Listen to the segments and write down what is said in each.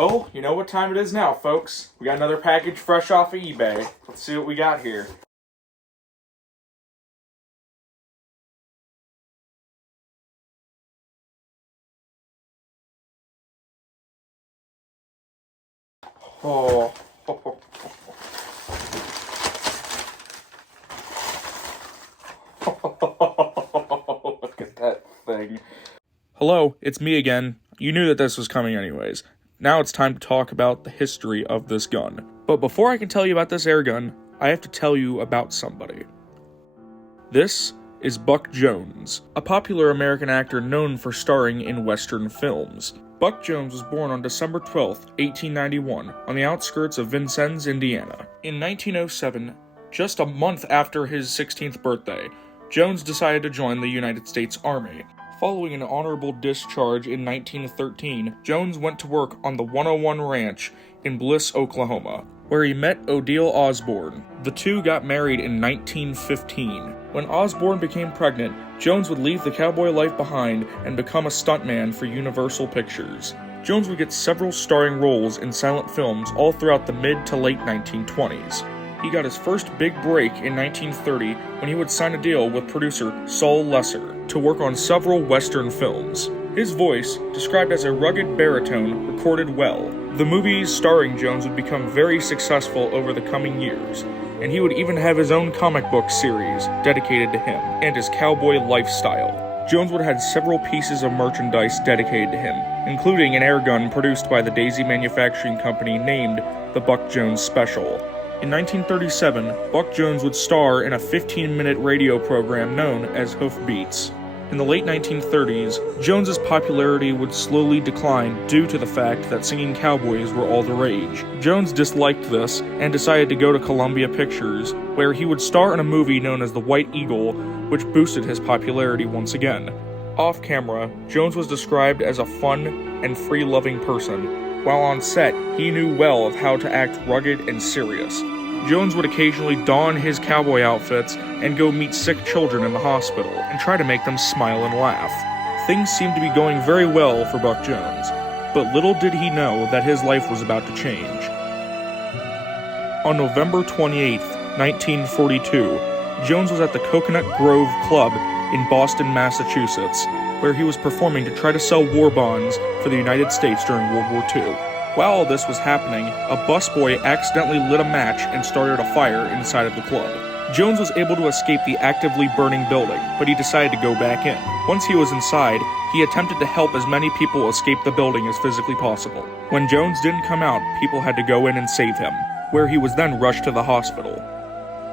Well, you know what time it is now, folks. We got another package fresh off of eBay. Let's see what we got here. Oh. Look at that thing. Hello, it's me again. You knew that this was coming anyways. Now it's time to talk about the history of this gun. But before I can tell you about this air gun, I have to tell you about somebody. This is Buck Jones, a popular American actor known for starring in Western films. Buck Jones was born on December 12, 1891, on the outskirts of Vincennes, Indiana. In 1907, just a month after his 16th birthday, Jones decided to join the United States Army. Following an honorable discharge in 1913, Jones went to work on the 101 Ranch in Bliss, Oklahoma, where he met Odile Osborne. The two got married in 1915. When Osborne became pregnant, Jones would leave the cowboy life behind and become a stuntman for Universal Pictures. Jones would get several starring roles in silent films all throughout the mid to late 1920s. He got his first big break in 1930 when he would sign a deal with producer Saul Lesser to work on several Western films. His voice, described as a rugged baritone, recorded well. The movies starring Jones would become very successful over the coming years, and he would even have his own comic book series dedicated to him and his cowboy lifestyle. Jones would have had several pieces of merchandise dedicated to him, including an air gun produced by the Daisy Manufacturing Company named the Buck Jones Special. In 1937, Buck Jones would star in a 15-minute radio program known as Hoofbeats. In the late 1930s, Jones's popularity would slowly decline due to the fact that singing cowboys were all the rage. Jones disliked this and decided to go to Columbia Pictures, where he would star in a movie known as The White Eagle, which boosted his popularity once again. Off camera, Jones was described as a fun and free-loving person. While on set, he knew well of how to act rugged and serious. Jones would occasionally don his cowboy outfits and go meet sick children in the hospital and try to make them smile and laugh. Things seemed to be going very well for Buck Jones, but little did he know that his life was about to change. On November 28, 1942, Jones was at the Coconut Grove Club in Boston, Massachusetts, where he was performing to try to sell war bonds for the United States during World War II. While all this was happening, a busboy accidentally lit a match and started a fire inside of the club. Jones was able to escape the actively burning building, but he decided to go back in. Once he was inside, he attempted to help as many people escape the building as physically possible. When Jones didn't come out, people had to go in and save him, where he was then rushed to the hospital.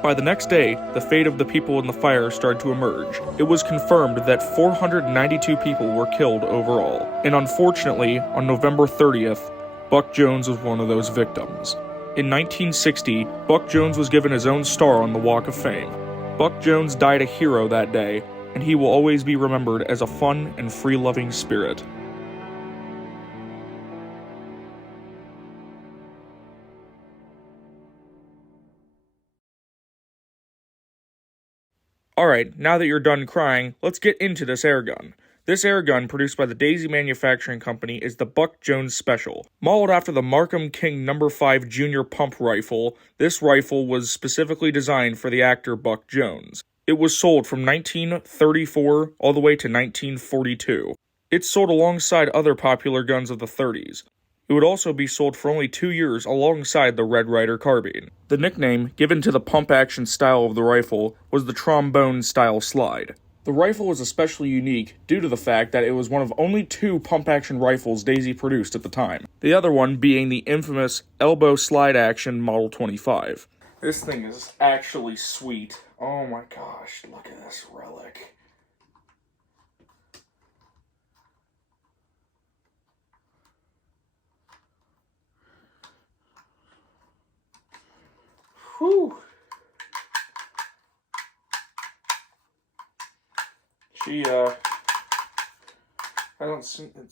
By the next day, the fate of the people in the fire started to emerge. It was confirmed that 492 people were killed overall, and unfortunately, on November 30th, Buck Jones was one of those victims. In 1960, Buck Jones was given his own star on the Walk of Fame. Buck Jones died a hero that day, and he will always be remembered as a fun and free-loving spirit. Alright, now that you're done crying, let's get into this air gun. This air gun, produced by the Daisy Manufacturing Company, is the Buck Jones Special. Modeled after the Markham King No. 5 Junior Pump Rifle, this rifle was specifically designed for the actor Buck Jones. It was sold from 1934 all the way to 1942. It sold alongside other popular guns of the 30s. It would also be sold for only 2 years alongside the Red Ryder carbine. The nickname given to the pump-action style of the rifle was the trombone-style slide. The rifle was especially unique due to the fact that it was one of only 2 pump-action rifles Daisy produced at the time, the other one being the infamous elbow slide-action Model 25. This thing is actually sweet. Oh my gosh, look at this relic. Whew. It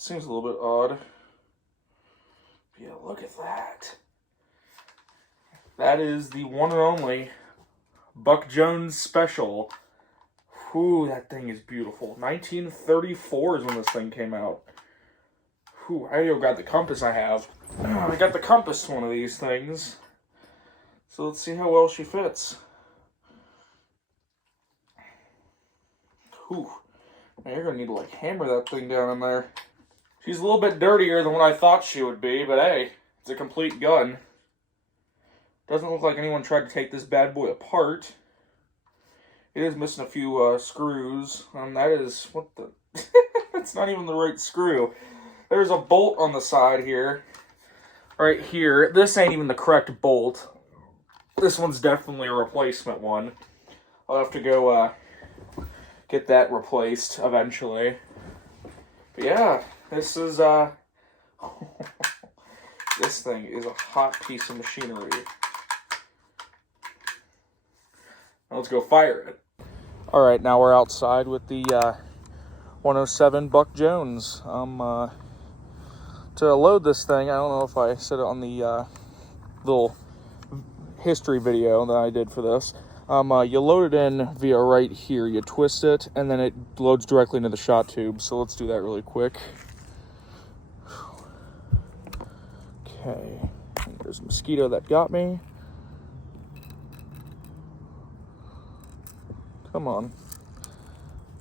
seems a little bit odd. Yeah, look at that. That is the one and only Buck Jones Special. Whew, that thing is beautiful. 1934 is when this thing came out. Whew, I even got the compass I have. I got the compass one of these things. So let's see how well she fits. Whew. Now you're gonna need to like hammer that thing down in there. She's a little bit dirtier than what I thought she would be, but hey, it's a complete gun. Doesn't look like anyone tried to take this bad boy apart. It is missing a few screws. That is, what the... That's not even the right screw. There's a bolt on the side here. Right here. This ain't even the correct bolt. This one's definitely a replacement one. I'll have to go get that replaced eventually. But yeah, this is... This thing is a hot piece of machinery. Now let's go fire it. Alright, now we're outside with the 107 Buck Jones. To load this thing, I don't know if I said it on the little history video that I did for this. You load it in via right here. You twist it, and then it loads directly into the shot tube. So let's do that really quick. Okay, there's a mosquito that got me. Come on.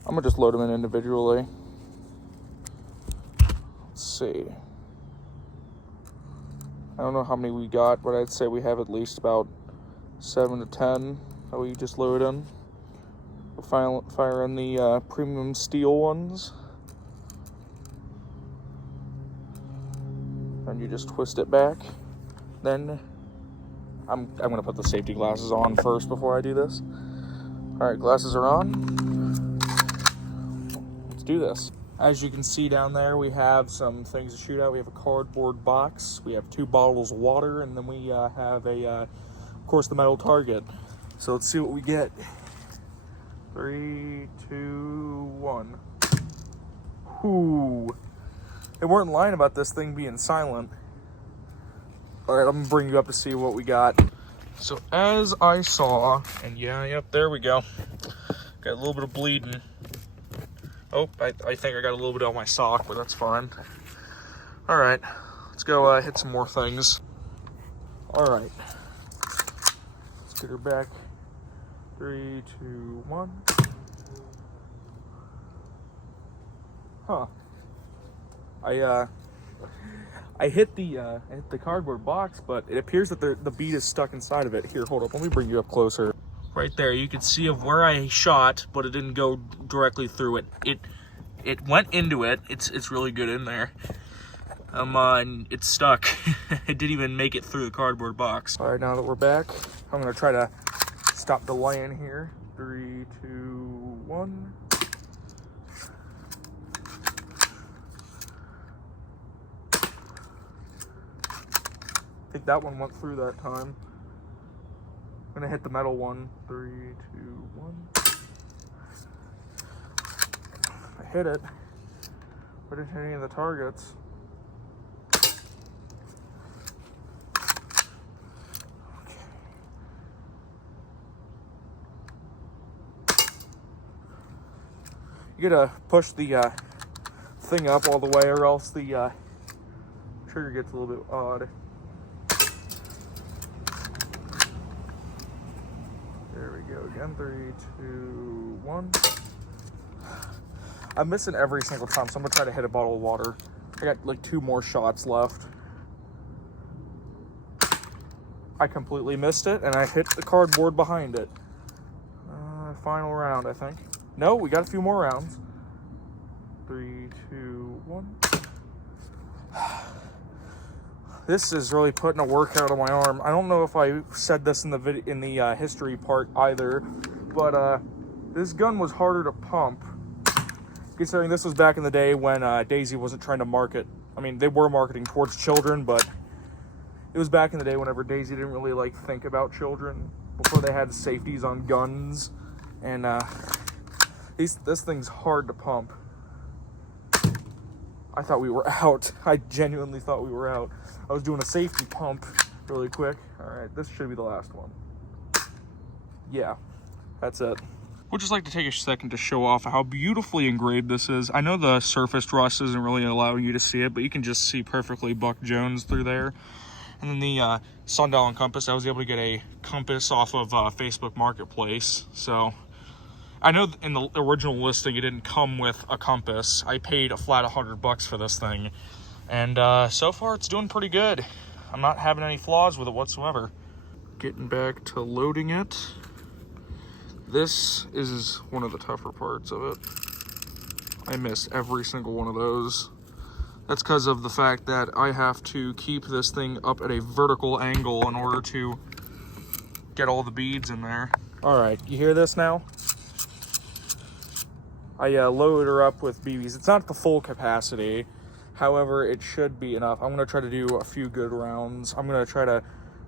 I'm gonna just load them in individually. Let's see. I don't know how many we got, but I'd say we have at least about 7 to 10 that we just load in. We'll fire in the premium steel ones. And you just twist it back. Then I'm gonna put the safety glasses on first before I do this. All right, glasses are on. Let's do this. As you can see down there, we have some things to shoot at. We have a cardboard box. We have 2 bottles of water, and then we have of course, the metal target. So let's see what we get. 3, 2, 1. Ooh. They weren't lying about this thing being silent. All right, I'm gonna bring you up to see what we got. So as I saw, and yep, there we go. Got a little bit of bleeding. Oh, I think I got a little bit on my sock, but that's fine. All right, let's go hit some more things. All right, let's get her back. 3, 2, 1. Huh. I hit the cardboard box, but it appears that the bead is stuck inside of it. Here, hold up. Let me bring you up closer. Right there, you can see of where I shot, but it didn't go directly through it. It went into it. It's really good in there. And it's stuck. It didn't even make it through the cardboard box. All right, now that we're back, I'm gonna try to stop delaying here. 3, 2, 1. I think that one went through that time. I'm gonna hit the metal one. 3, 2, 1. I hit it, but it didn't hit any of the targets. Okay. You gotta push the thing up all the way, or else the trigger gets a little bit odd. There we go again. 3, 2, 1. I'm missing every single time, so I'm gonna try to hit a bottle of water. I got like 2 more shots left. I completely missed it, and I hit the cardboard behind it. Final round, I think. No, we got a few more rounds. 3, 2, 1. This is really putting a workout on my arm. I don't know if I said this in the history part either, but this gun was harder to pump, considering this was back in the day when Daisy wasn't trying to market. I mean, they were marketing towards children, but it was back in the day whenever Daisy didn't really like think about children, before they had safeties on guns, and this thing's hard to pump. I thought we were out. I genuinely thought we were out. I was doing a safety pump really quick. All right, this should be the last one. Yeah, that's it. Would just like to take a second to show off how beautifully engraved this is. I know the surface rust isn't really allowing you to see it, but you can just see perfectly Buck Jones through there. And then the sundial and compass, I was able to get a compass off of Facebook Marketplace. So I know in the original listing it didn't come with a compass. I paid a flat $100 for this thing. And so far it's doing pretty good. I'm not having any flaws with it whatsoever. Getting back to loading it. This is one of the tougher parts of it. I miss every single one of those. That's because of the fact that I have to keep this thing up at a vertical angle in order to get all the beads in there. All right, you hear this now? I load her up with BBs. It's not the full capacity. However, it should be enough. I'm gonna try to do a few good rounds. I'm gonna try to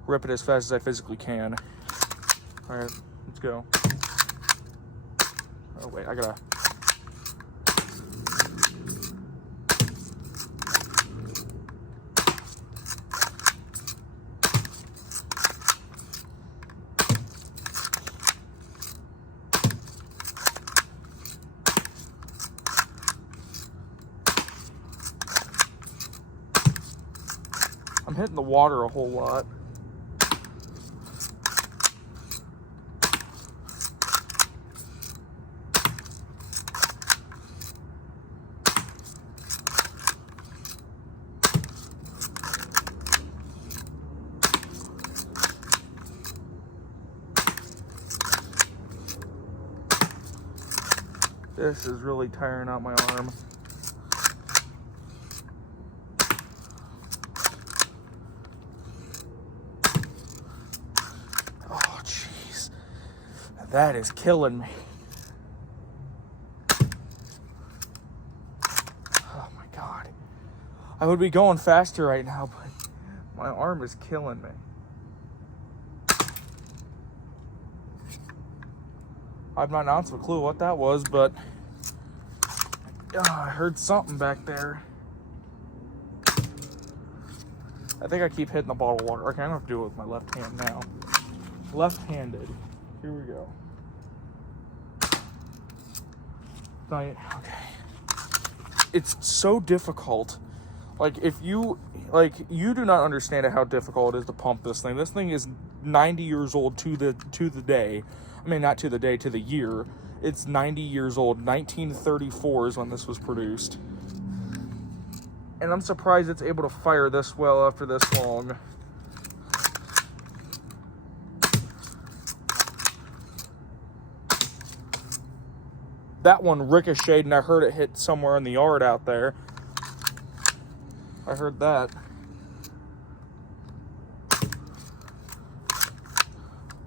rip it as fast as I physically can. All right, let's go. Oh wait, I gotta... I'm hitting the water a whole lot. This is really tiring out my arm. Oh, jeez. That is killing me. Oh, my God. I would be going faster right now, but my arm is killing me. I have not an ounce of a clue what that was, but I heard something back there. I think I keep hitting the bottle of water. Okay, I'm gonna have to do it with my left hand now. Left-handed. Here we go. Okay. It's so difficult. Like, if you, you do not understand how difficult it is to pump this thing. This thing is 90 years old to the day. I mean, not to the day, to the year. It's 90 years old. 1934 is when this was produced. And I'm surprised it's able to fire this well after this long. That one ricocheted and I heard it hit somewhere in the yard out there. I heard that.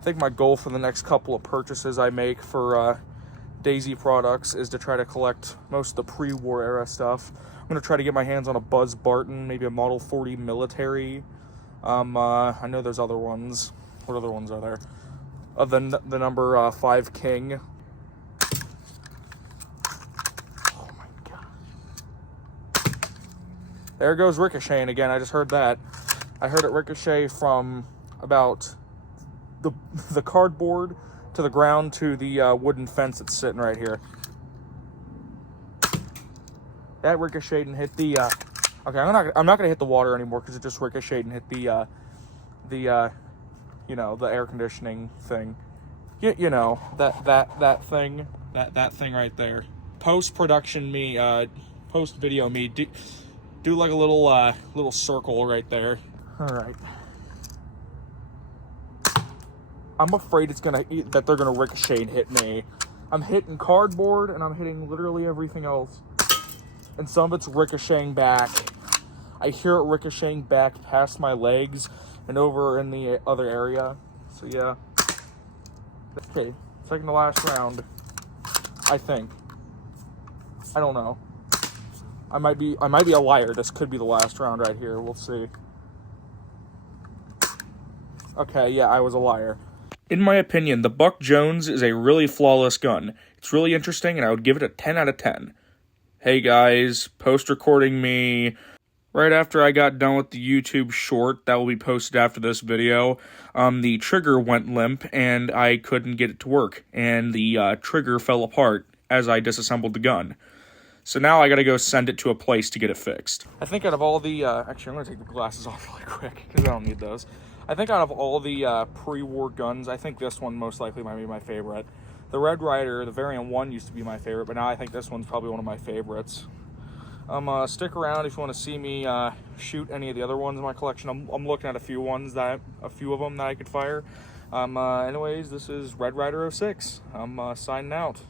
I think my goal for the next couple of purchases I make for Daisy products is to try to collect most of the pre-war era stuff. I'm going to try to get my hands on a Buzz Barton, maybe a Model 40 military. I know there's other ones. What other ones are there? The number 5 King. Oh my God. There goes ricocheting again. I just heard that. I heard it ricochet from about the cardboard to the ground to the wooden fence that's sitting right here. That ricocheted and hit the okay, I'm not gonna hit the water anymore because it just ricocheted and hit the you know, the air conditioning thing. You know, that thing right there. Post-production me, post-video me, do like a little circle right there. All right. I'm afraid that they're gonna ricochet and hit me. I'm hitting cardboard and I'm hitting literally everything else. And some of it's ricocheting back. I hear it ricocheting back past my legs and over in the other area. So yeah. Okay, second to last round. I think. I don't know. I might be a liar. This could be the last round right here. We'll see. Okay, yeah, I was a liar. In my opinion, the Buck Jones is a really flawless gun. It's really interesting, and I would give it a 10 out of 10. Hey guys, post-recording me. Right after I got done with the YouTube short that will be posted after this video, the trigger went limp and I couldn't get it to work, and the trigger fell apart as I disassembled the gun. So now I gotta go send it to a place to get it fixed. I think out of all the, actually I'm gonna take the glasses off really quick because I don't need those. I think out of all the pre-war guns, I think this one most likely might be my favorite. The Red Ryder, the variant 1 used to be my favorite, but now I think this one's probably one of my favorites. Stick around if you want to see me shoot any of the other ones in my collection. I'm looking at a few of them that I could fire. Anyways, this is Red Ryder 06. I'm signing out.